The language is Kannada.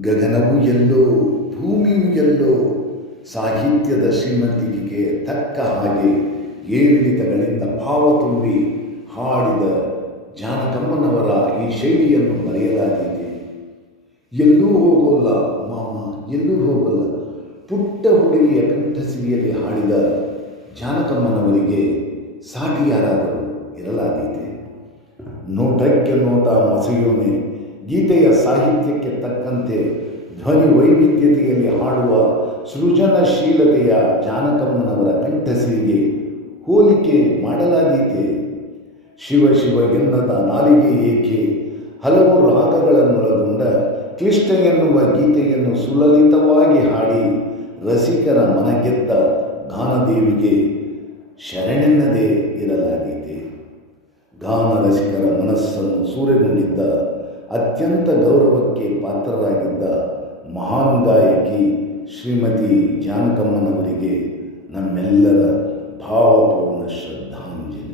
ಗಗನವು ಎಲ್ಲೋ ಭೂಮಿಯು ಎಲ್ಲೋ ಸಾಹಿತ್ಯದ ಶ್ರೀಮಂತಿಕೆಗೆ ತಕ್ಕ ಹಾಗೆ ಏರಿಳಿತಗಳಿಂದ ಭಾವ ತುಂಬಿ ಹಾಡಿದ ಜಾನಕಮ್ಮನವರ ಈ ಶೈಲಿಯನ್ನು ಬರೆಯಲಾಗಿದೆ. ಎಲ್ಲೂ ಹೋಗೋಲ್ಲ ಮಾಮ, ಎಲ್ಲೂ ಹೋಗಲ್ಲ, ಪುಟ್ಟ ಹುಡುಗಿಯ ಕಂಠಸಿರಿಯಲ್ಲಿ ಹಾಡಿದ ಜಾನಕಮ್ಮನವರಿಗೆ ಸಾಟಿ ಯಾರಾದರೂ ಇರಲಾದೀತೆ. ನೋಟಕ್ಕೆ ನೋಟ ಮಸೆಯೋನೆ ಗೀತೆಯ ಸಾಹಿತ್ಯಕ್ಕೆ ತಕ್ಕಂತೆ ಧ್ವನಿ ವೈವಿಧ್ಯತೆಯಲ್ಲಿ ಹಾಡುವ ಸೃಜನಶೀಲತೆಯ ಜಾನಕಮ್ಮನವರ ಕಂಠಸಿರಿಗೆ ಹೋಲಿಕೆ ಮಾಡಲಾದೀತೆ. ಶಿವ ಶಿವ ಎನ್ನದ ನಾಲಿಗೆ ಏಕೆ ಹಲವು ರಾಗಗಳನ್ನೊಳಗೊಂಡ ಕ್ಲಿಷ್ಟ ಎನ್ನುವ ಗೀತೆಯನ್ನು ಸುಲಲಿತವಾಗಿ ಹಾಡಿ ರಸಿಕರ ಮನಗೆದ್ದ ಗಾನದೇವಿಗೆ ಶರಣೆನ್ನದೇ ಇರಲಾದೀತೆ. ಗಾನ ರಸಿಕರ ಮನಸ್ಸನ್ನು ಸೂರೆಗೊಂಡಿದ್ದ ಅತ್ಯಂತ ಗೌರವಕ್ಕೆ ಪಾತ್ರರಾಗಿದ್ದ ಮಹಾನ್ ಗಾಯಕಿ ಶ್ರೀಮತಿ ಜಾನಕಮ್ಮನವರಿಗೆ ನಮ್ಮೆಲ್ಲರ ಭಾವಪೂರ್ಣ ಶ್ರದ್ಧಾಂಜಲಿ.